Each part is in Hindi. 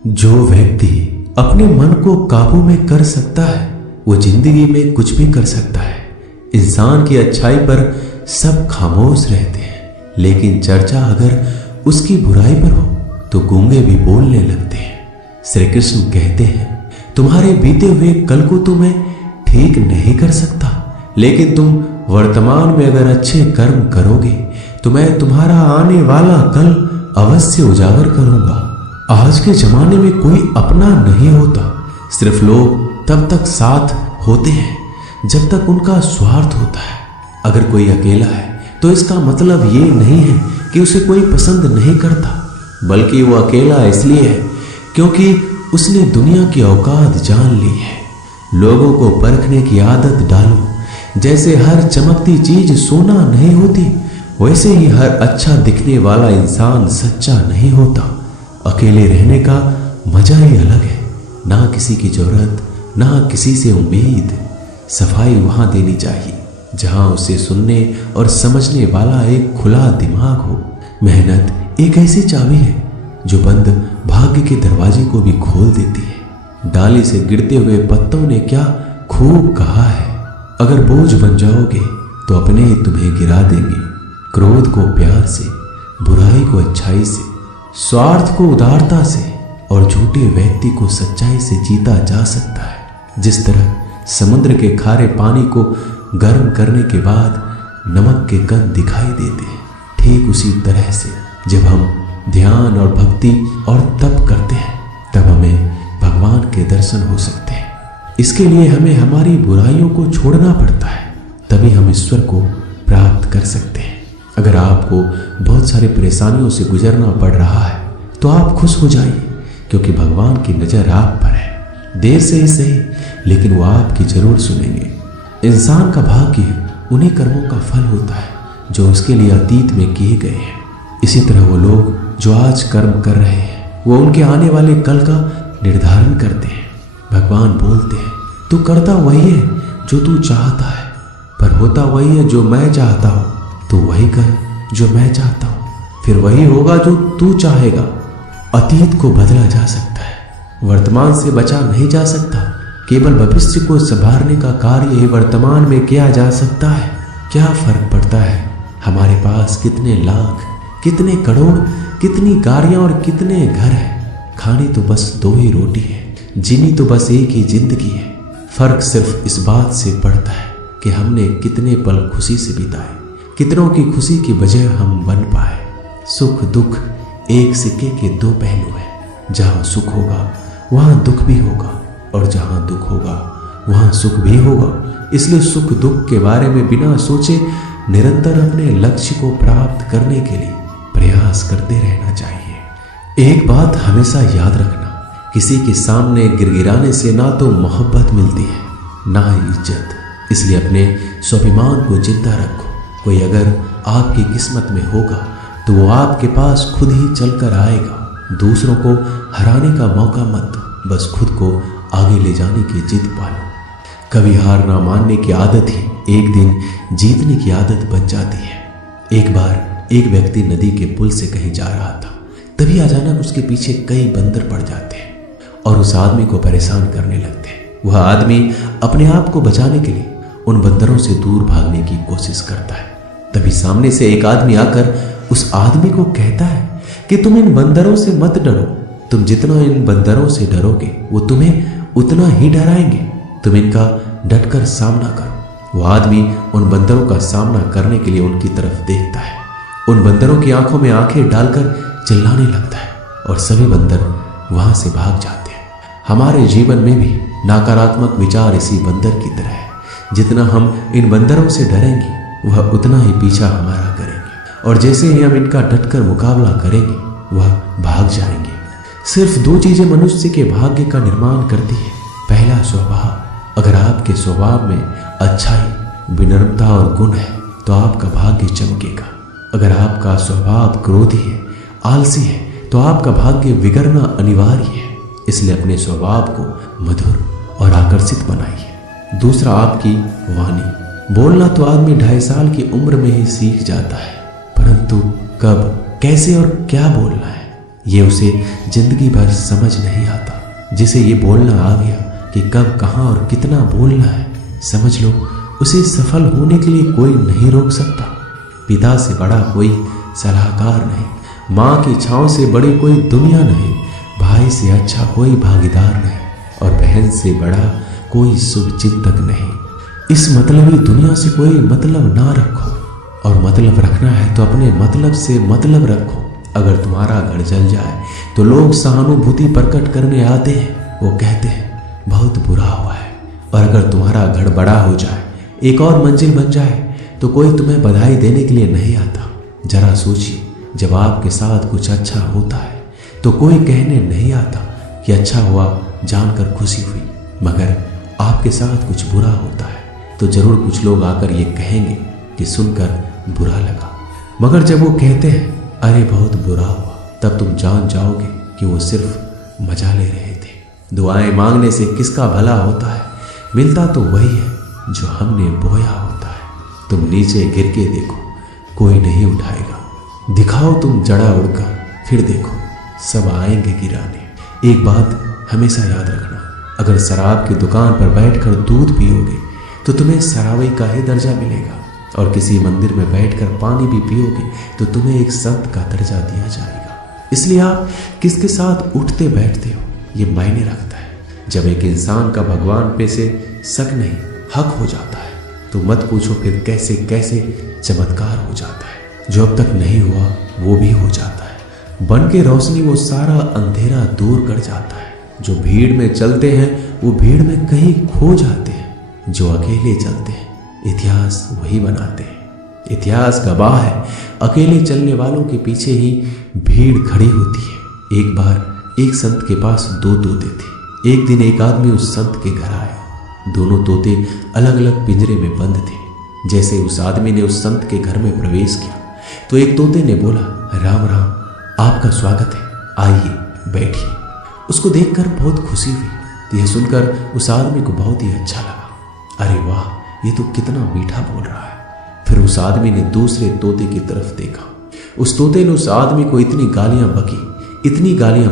जो व्यक्ति अपने मन को काबू में कर सकता है वो जिंदगी में कुछ भी कर सकता है। इंसान की अच्छाई पर सब खामोश रहते हैं, लेकिन चर्चा अगर उसकी बुराई पर हो तो गूंगे भी बोलने लगते हैं। श्री कृष्ण कहते हैं, तुम्हारे बीते हुए कल को तो मैं ठीक नहीं कर सकता, लेकिन तुम वर्तमान में अगर अच्छे कर्म करोगे तो मैं तुम्हारा आने वाला कल अवश्य उजागर करूंगा। आज के जमाने में कोई अपना नहीं होता, सिर्फ लोग तब तक साथ होते हैं जब तक उनका स्वार्थ होता है। अगर कोई अकेला है तो इसका मतलब ये नहीं है कि उसे कोई पसंद नहीं करता, बल्कि वो अकेला इसलिए है क्योंकि उसने दुनिया की औकात जान ली है। लोगों को परखने की आदत डालो। जैसे हर चमकती चीज सोना नहीं होती, वैसे ही हर अच्छा दिखने वाला इंसान सच्चा नहीं होता। अकेले रहने का मजा ही अलग है, ना किसी की जरूरत, ना किसी से उम्मीद। सफाई वहां देनी चाहिए जहां उसे सुनने और समझने वाला एक खुला दिमाग हो। मेहनत एक ऐसी चाबी है जो बंद भाग्य के दरवाजे को भी खोल देती है। डाली से गिरते हुए पत्तों ने क्या खूब कहा है, अगर बोझ बन जाओगे तो अपने ही तुम्हें गिरा देंगे। क्रोध को प्यार से, बुराई को अच्छाई से, स्वार्थ को उदारता से और झूठे व्यक्ति को सच्चाई से जीता जा सकता है। जिस तरह समुद्र के खारे पानी को गर्म करने के बाद नमक के कण दिखाई देते हैं, ठीक उसी तरह से जब हम ध्यान और भक्ति और तप करते हैं तब हमें भगवान के दर्शन हो सकते हैं। इसके लिए हमें हमारी बुराइयों को छोड़ना पड़ता है, तभी हम ईश्वर को प्राप्त कर सकते हैं। अगर आपको बहुत सारी परेशानियों से गुजरना पड़ रहा है तो आप खुश हो जाइए, क्योंकि भगवान की नजर आप पर है। देर से ही सही, लेकिन वो आपकी जरूर सुनेंगे। इंसान का भाग्य उन्हीं कर्मों का फल होता है जो उसके लिए अतीत में किए गए हैं। इसी तरह वो लोग जो आज कर्म कर रहे हैं वो उनके आने वाले कल का निर्धारण करते हैं। भगवान बोलते हैं, तू करता वही है जो तू चाहता है, पर होता वही है जो मैं चाहता हूं। तू वही कर जो मैं चाहता हूं, फिर वही होगा जो तू चाहेगा। अतीत को बदला जा सकता है, वर्तमान से बचा नहीं जा सकता। केवल भविष्य को संभालने का कार्य ही वर्तमान में किया जा सकता है। क्या फर्क पड़ता है हमारे पास कितने लाख, कितने करोड़, कितनी गाड़ियां और कितने घर हैं। खानी तो बस दो ही रोटी है, जीनी तो बस एक ही जिंदगी है। फर्क सिर्फ इस बात से पड़ता है कि हमने कितने पल खुशी से बिताए, कितनों की खुशी की वजह हम बन पाए। सुख दुख एक सिक्के के दो पहलू हैं। जहां सुख होगा वहां दुख भी होगा, और जहां दुख होगा वहां सुख भी होगा। इसलिए सुख दुख के बारे में बिना सोचे निरंतर अपने लक्ष्य को प्राप्त करने के लिए प्रयास करते रहना चाहिए। एक बात हमेशा याद रखना, किसी के सामने गिड़गिड़ाने से ना तो मोहब्बत मिलती है ना ही इज्जत। इसलिए अपने स्वाभिमान को जिंदा रखो। कोई अगर आपकी किस्मत में होगा तो वो आपके पास खुद ही चलकर आएगा। दूसरों को हराने का मौका मत दो, बस खुद को आगे ले जाने की जिद पालो। कभी हार ना मानने की आदत ही एक दिन जीतने की आदत बन जाती है। एक बार एक व्यक्ति नदी के पुल से कहीं जा रहा था, तभी अचानक उसके पीछे कई बंदर पड़ जाते हैं और उस आदमी को परेशान करने लगते हैं। वह आदमी अपने आप को बचाने के लिए उन बंदरों से दूर भागने की कोशिश करता है। तभी सामने से एक आदमी आकर उस आदमी को कहता है कि तुम इन बंदरों से मत डरो, तुम जितना इन बंदरों से डरोगे वो तुम्हें उतना ही डराएंगे। तुम इनका डटकर सामना करो। वो आदमी उन बंदरों का सामना करने के लिए उनकी तरफ देखता है, उन बंदरों की आंखों में आंखें डालकर चिल्लाने लगता है और सभी बंदर वहां से भाग जाते हैं। हमारे जीवन में भी नकारात्मक विचार इसी बंदर की तरह है। जितना हम इन बंदरों से डरेंगे वह उतना ही पीछा हमारा करेंगे, और जैसे ही हम इनका डटकर मुकाबला करेंगे वह भाग जाएंगे। सिर्फ दो चीजें मनुष्य के भाग्य का निर्माण करती है। पहला, स्वभाव। अगर आपके स्वभाव में अच्छाई, विनम्रता और गुण है तो आपका भाग्य चमकेगा। अगर आपका स्वभाव क्रोधी है, आलसी है, तो आपका भाग्य बिगड़ना अनिवार्य है। इसलिए अपने स्वभाव को मधुर और आकर्षित बनाइए। दूसरा, आपकी वाणी। बोलना तो आदमी 2.5 साल की उम्र में ही सीख जाता है, परंतु कब, कैसे और क्या बोलना है ये उसे जिंदगी भर समझ नहीं आता। जिसे ये बोलना आ गया कि कब, कहाँ और कितना बोलना है, समझ लो उसे सफल होने के लिए कोई नहीं रोक सकता। पिता से बड़ा कोई सलाहकार नहीं, माँ की छाँव से बड़ी कोई दुनिया नहीं, भाई से अच्छा कोई भागीदार नहीं, और बहन से बड़ा कोई शुभचिंतक नहीं। इस मतलबी दुनिया से कोई मतलब ना रखो, और मतलब रखना है तो अपने मतलब से मतलब रखो। अगर तुम्हारा घर जल जाए तो लोग सहानुभूति प्रकट करने आते हैं, वो कहते हैं बहुत बुरा हुआ है। और अगर तुम्हारा घर बड़ा हो जाए, एक और मंजिल बन जाए, तो कोई तुम्हें बधाई देने के लिए नहीं आता। जरा सोचिए, जब आपके साथ कुछ अच्छा होता है तो कोई कहने नहीं आता कि अच्छा हुआ, जानकर खुशी हुई। मगर आपके साथ कुछ बुरा होता है तो जरूर कुछ लोग आकर ये कहेंगे कि सुनकर बुरा लगा। मगर जब वो कहते हैं अरे बहुत बुरा हुआ, तब तुम जान जाओगे कि वो सिर्फ मजा ले रहे थे। दुआएं मांगने से किसका भला होता है? मिलता तो वही है जो हमने बोया होता है। तुम नीचे गिर के देखो, कोई नहीं उठाएगा। दिखाओ तुम जड़ा उड़कर, फिर देखो सब आएंगे गिराने। एक बात हमेशा याद रखना, अगर शराब की दुकान पर बैठकर दूध पियोगे तो तुम्हें शराबी का ही दर्जा मिलेगा, और किसी मंदिर में बैठकर पानी भी पियोगे तो तुम्हें एक संत का दर्जा दिया जाएगा। इसलिए आप किसके साथ उठते बैठते हो ये मायने रखता है। जब एक इंसान का भगवान पे से शक नहीं हक हो जाता है तो मत पूछो फिर कैसे कैसे चमत्कार हो जाता है। जो अब तक नहीं हुआ वो भी हो जाता है। बन के रोशनी वो सारा अंधेरा दूर कर जाता है। जो भीड़ में चलते हैं वो भीड़ में कहीं खो जाते हैं। जो अकेले चलते हैं इतिहास वही बनाते हैं। इतिहास गवाह है, अकेले चलने वालों के पीछे ही भीड़ खड़ी होती है। एक बार एक संत के पास 2 तोते थे। एक दिन एक आदमी उस संत के घर आया। दोनों तोते अलग अलग पिंजरे में बंद थे। जैसे उस आदमी ने उस संत के घर में प्रवेश किया तो एक तोते ने बोला, राम राम, आपका स्वागत है, आइए बैठिए। उसको देखकर बहुत खुशी हुई। यह सुनकर उस आदमी को बहुत ही अच्छा लगा। अरे वाह, ये तो कितना मीठा बोल रहा है। फिर उस आदमी ने दूसरे तोते की तरफ देखा। उस तोते ने उस आदमी को इतनी गालियां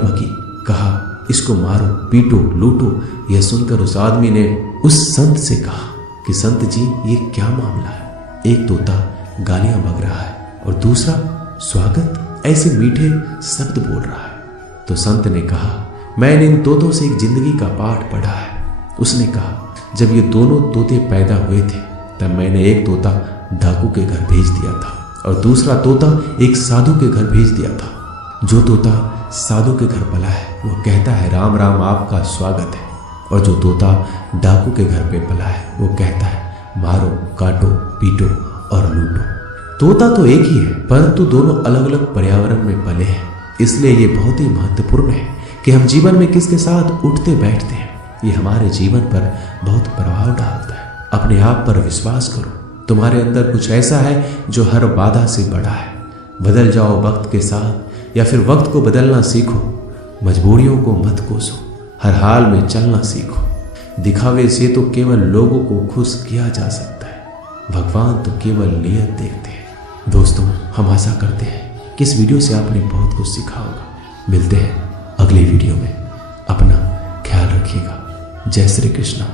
बकी, कहा इसको मारो, पीटो, लूटो। यह सुनकर उस आदमी ने उस संत से कहा कि संत जी ये क्या मामला है? एक तोता गालियां बक रहा है और दूसरा स्वागत ऐसे मीठे शब्द बोल रहा है। तो संत ने कहा, मैंने इन तोतों से एक जिंदगी का पाठ पढ़ा है। उसने कहा, जब ये दोनों तोते पैदा हुए थे तब मैंने एक तोता डाकू के घर भेज दिया था और दूसरा तोता एक साधु के घर भेज दिया था। जो तोता साधु के घर पला है वो कहता है राम राम, आपका स्वागत है, और जो तोता डाकू के घर पे पला है वो कहता है मारो, काटो, पीटो और लूटो। तोता तो एक ही है परंतु दोनों अलग अलग पर्यावरण में पले हैं। इसलिए ये बहुत ही महत्वपूर्ण है कि हम जीवन में किसके साथ उठते बैठते हैं। ये हमारे जीवन पर बहुत प्रभाव डालता है। अपने आप पर विश्वास करो, तुम्हारे अंदर कुछ ऐसा है जो हर बाधा से बड़ा है। बदल जाओ वक्त के साथ या फिर वक्त को बदलना सीखो। मजबूरियों को मत कोसो, हर हाल में चलना सीखो। दिखावे से तो केवल लोगों को खुश किया जा सकता है, भगवान तो केवल नियत देखते हैं। दोस्तों, हम आशा करते हैं कि इस वीडियो से आपने बहुत कुछ सीखा होगा। मिलते हैं अगली वीडियो में। अपना ख्याल रखिएगा। जय श्री कृष्ण।